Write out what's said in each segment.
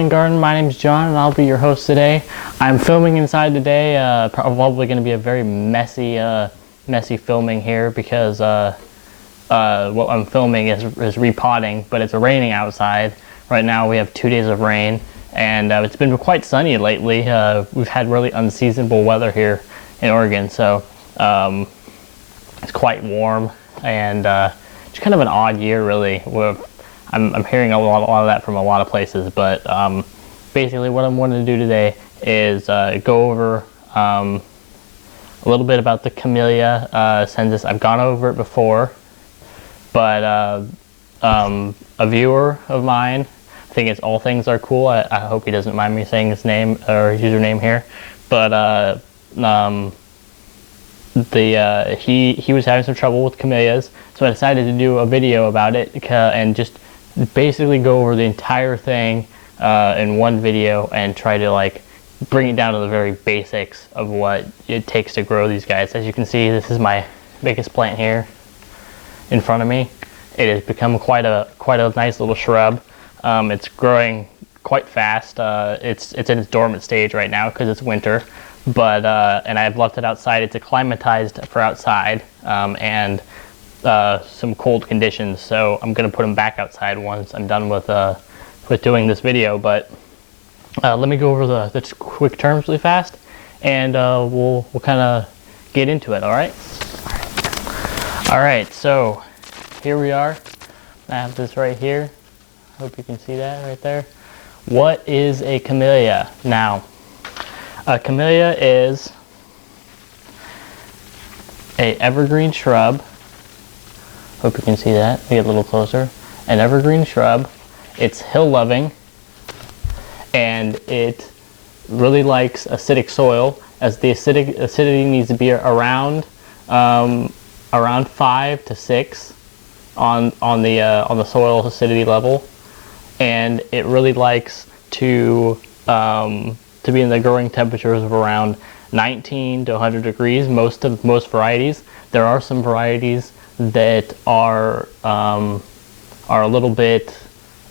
Smiling Garden. My name is John and I'll be your host today. I'm filming inside today. Probably going to be a very messy filming here because what I'm filming is repotting, but it's raining outside. Right now we have 2 days of rain and it's been quite sunny lately. We've had really unseasonable weather here in Oregon, so it's quite warm and it's kind of an odd year really. I'm hearing a lot of that from a lot of places, but basically what I'm wanting to do today is go over a little bit about the camellia census. I've gone over it before, but a viewer of mine, I think it's All Things Are Cool. I hope he doesn't mind me saying his name or his username here, but he was having some trouble with camellias, so I decided to do a video about it and just basically go over the entire thing in one video and try to like bring it down to the very basics of what it takes to grow these guys. As you can see, this is my biggest plant here in front of me. It has become quite a nice little shrub. It's growing quite fast. It's in its dormant stage right now because it's winter, but and I've left it outside. It's acclimatized for outside and some cold conditions, so I'm gonna put them back outside once I'm done with doing this video. But let me go over the quick terms really fast, and we'll kind of get into it. All right, so here we are. I have this right here. Hope you can see that right there. What is a camellia? Now, a camellia is a evergreen shrub. Hope you can see that. Get a little closer. An evergreen shrub. It's hill loving, and it really likes acidic soil, as the acidity needs to be around 5 to 6 on the soil acidity level, and it really likes to be in the growing temperatures of around 19 to 100 degrees. Most varieties. There are some varieties that are a little bit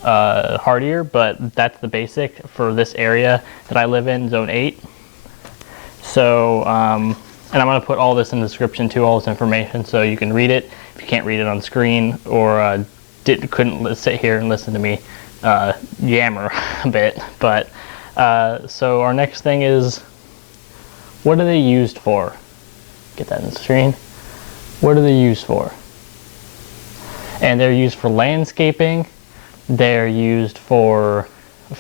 hardier, but that's the basic for this area that I live in, Zone 8. So, and I'm going to put all this in the description too, all this information, so you can read it if you can't read it on screen, or couldn't sit here and listen to me yammer a bit. But so our next thing is, what are they used for? Get that in the screen. What are they used for? And they're used for landscaping. They're used for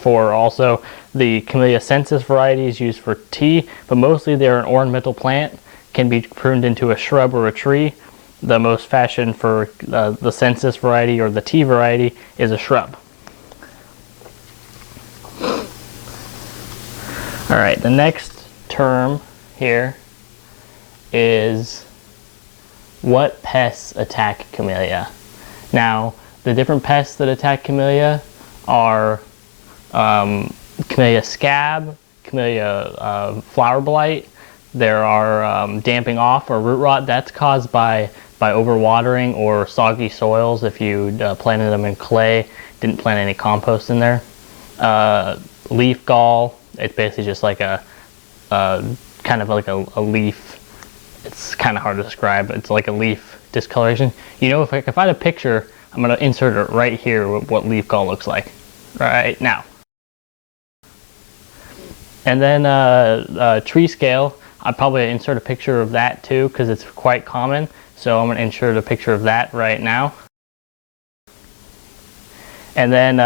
also the Camellia census variety is used for tea, but mostly they're an ornamental plant, can be pruned into a shrub or a tree. The most fashion for the census variety or the tea variety is a shrub. All right, the next term here is, what pests attack camellia? Now, the different pests that attack camellia are camellia scab, camellia flower blight. There are damping off or root rot. That's caused by overwatering or soggy soils. If you planted them in clay, didn't plant any compost in there. Leaf gall. It's basically just like a kind of like a leaf. It's kind of hard to describe. It's like a leaf discoloration. You know, if I can find a picture, I'm going to insert it right here what leaf gall looks like right now. And then tree scale, I'd probably insert a picture of that too because it's quite common. So I'm going to insert a picture of that right now. And then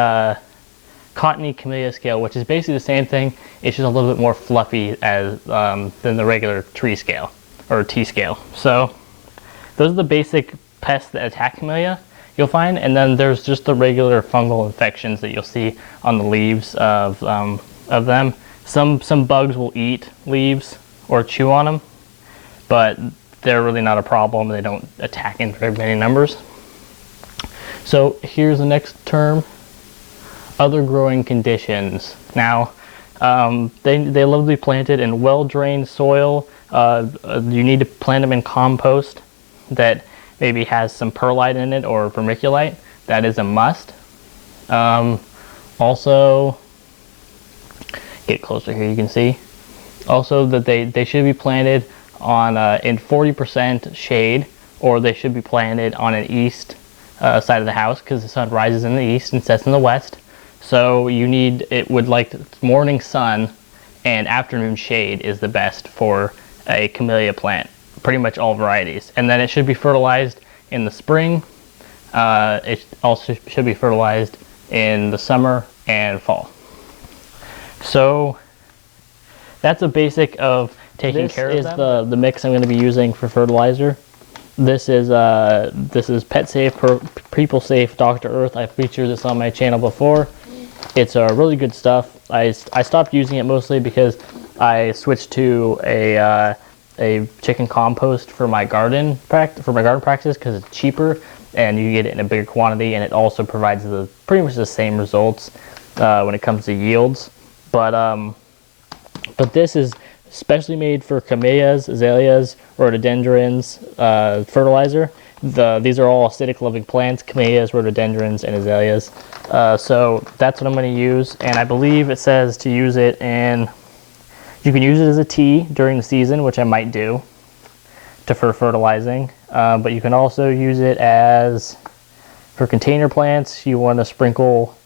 cottony camellia scale, which is basically the same thing. It's just a little bit more fluffy than the regular tree scale or tea scale. So those are the basic pests that attack camellia you'll find, and then there's just the regular fungal infections that you'll see on the leaves of them. Some bugs will eat leaves or chew on them, but they're really not a problem. They don't attack in very many numbers. So here's the next term, other growing conditions. Now, they love to be planted in well-drained soil. You need to plant them in compost that maybe has some perlite in it or vermiculite. That is a must. Also, get closer here, you can see. Also that they should be planted on in 40% shade, or they should be planted on an east side of the house, because the sun rises in the east and sets in the west. So it would like morning sun and afternoon shade is the best for a camellia plant, pretty much all varieties. And then it should be fertilized in the spring. It also should be fertilized in the summer and fall. So that's a basic of taking care of them. This is the mix I'm going to be using for fertilizer. This is Pet Safe, People Safe, Dr. Earth. I featured this on my channel before. It's really good stuff. I stopped using it mostly because I switched to a chicken compost for my garden practice, because it's cheaper and you get it in a bigger quantity, and it also provides pretty much the same results when it comes to yields. But this is specially made for camellias, azaleas, rhododendrons fertilizer. These are all acidic loving plants: camellias, rhododendrons, and azaleas. So that's what I'm going to use, and I believe it says to use it you can use it as a tea during the season, which I might do for fertilizing, but you can also use it for container plants. You want to sprinkle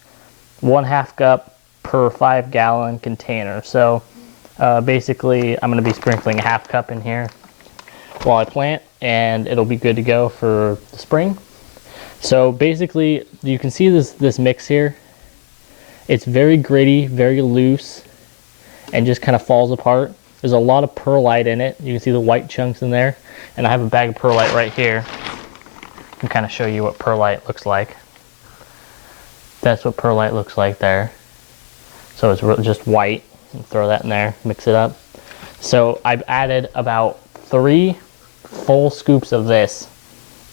1/2 cup per 5-gallon container. So basically I'm going to be sprinkling 1/2 cup in here while I plant, and it'll be good to go for the spring. So basically you can see this mix here. It's very gritty, very loose, and just kind of falls apart. There's a lot of perlite in it. You can see the white chunks in there, and I have a bag of perlite right here. I can kind of show you what perlite looks like. That's what perlite looks like there. So it's just white. Throw that in there, mix it up. So I've added about 3 full scoops of this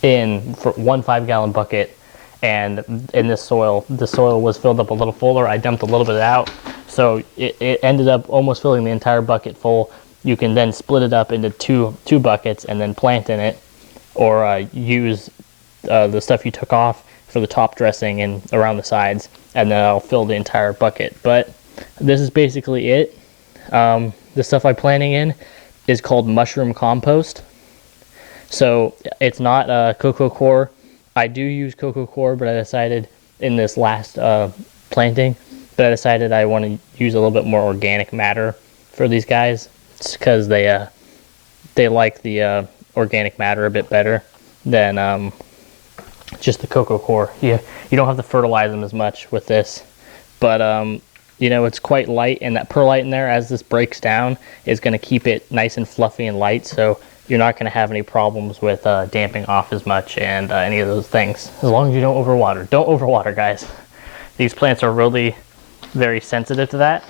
for 1 5-gallon bucket, and in this soil. The soil was filled up a little fuller. I dumped a little bit out, so it ended up almost filling the entire bucket full. You can then split it up into two buckets and then plant in it, or use the stuff you took off for the top dressing and around the sides, and then I'll fill the entire bucket. But this is basically it. The stuff I'm planting in is called mushroom compost. So it's not cocoa coir. I do use cocoa coir, but I decided in this last planting, but I decided I want to use a little bit more organic matter for these guys. It's because they like the organic matter a bit better than just the cocoa coir. You don't have to fertilize them as much with this, but you know, it's quite light, and that perlite in there, as this breaks down, is going to keep it nice and fluffy and light, so you're not going to have any problems with damping off as much and any of those things, as long as you don't overwater. Don't overwater, guys. These plants are really very sensitive to that.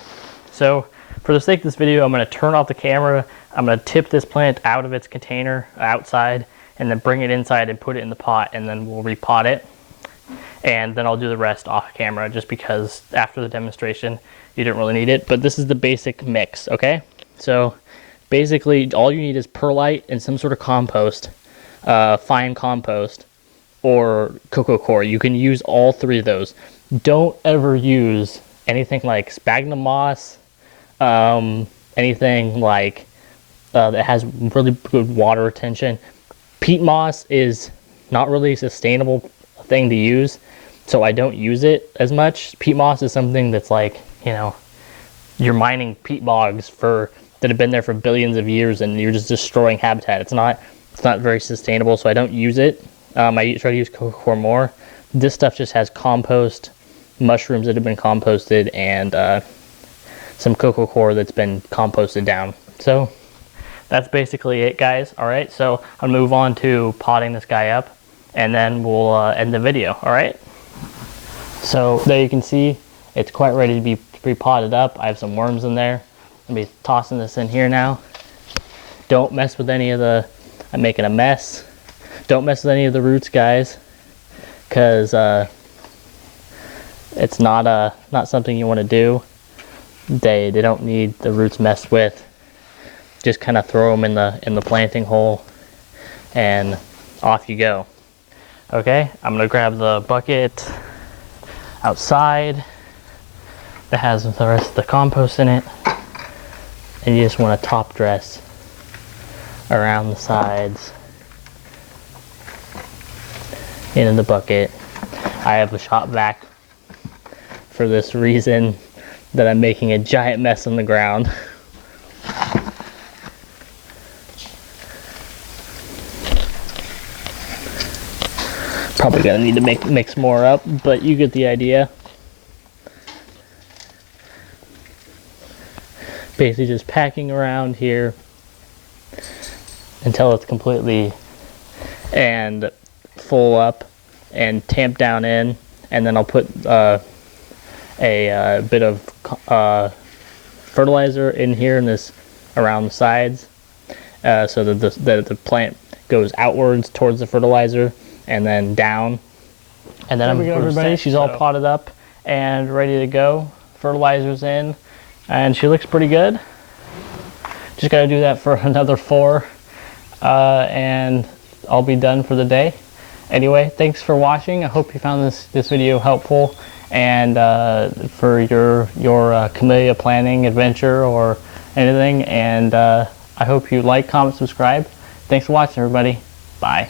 So for the sake of this video, I'm going to turn off the camera. I'm going to tip this plant out of its container outside, and then bring it inside and put it in the pot, and then we'll repot it. And then I'll do the rest off camera, just because after the demonstration you didn't really need it. But this is the basic mix, okay? So basically all you need is perlite and some sort of compost, fine compost, or cocoa coir. You can use all 3 of those. Don't ever use anything like sphagnum moss, anything like that has really good water retention. Peat moss is not really a sustainable thing to use, so I don't use it as much. Peat moss is something that's like, you know, you're mining peat bogs that have been there for billions of years, and you're just destroying habitat. It's not very sustainable, so I don't use it. I try to use cocoa coir more. This stuff just has compost, mushrooms that have been composted, and some cocoa coir that's been composted down. So that's basically it, guys. All right, so I'll move on to potting this guy up, and then we'll end the video. All right, so there you can see it's quite ready to be pre-potted up. I have some worms in there. I'll be tossing this in here now. Don't mess with any of I'm making a mess. Don't mess with any of the roots, guys, because it's not something you want to do. They don't need the roots messed with. Just kind of throw them in the planting hole, and off you go. Okay, I'm gonna grab the bucket outside, that has the rest of the compost in it. And you just want to top dress around the sides into the bucket. I have a shop vac for this reason, that I'm making a giant mess on the ground. Probably gonna need to mix more up, but you get the idea. Basically just packing around here until it's completely and full up and tamp down in, and then I'll put a bit of fertilizer in here in this around the sides, so that the plant goes outwards towards the fertilizer and then down. And then everybody, she's all potted up and ready to go. Fertilizer's in, and she looks pretty good. Just got to do that for another 4, and I'll be done for the day. Anyway, thanks for watching. I hope you found this video helpful, and for your camellia planting adventure or anything. And I hope you like, comment, subscribe. Thanks for watching, everybody. Bye.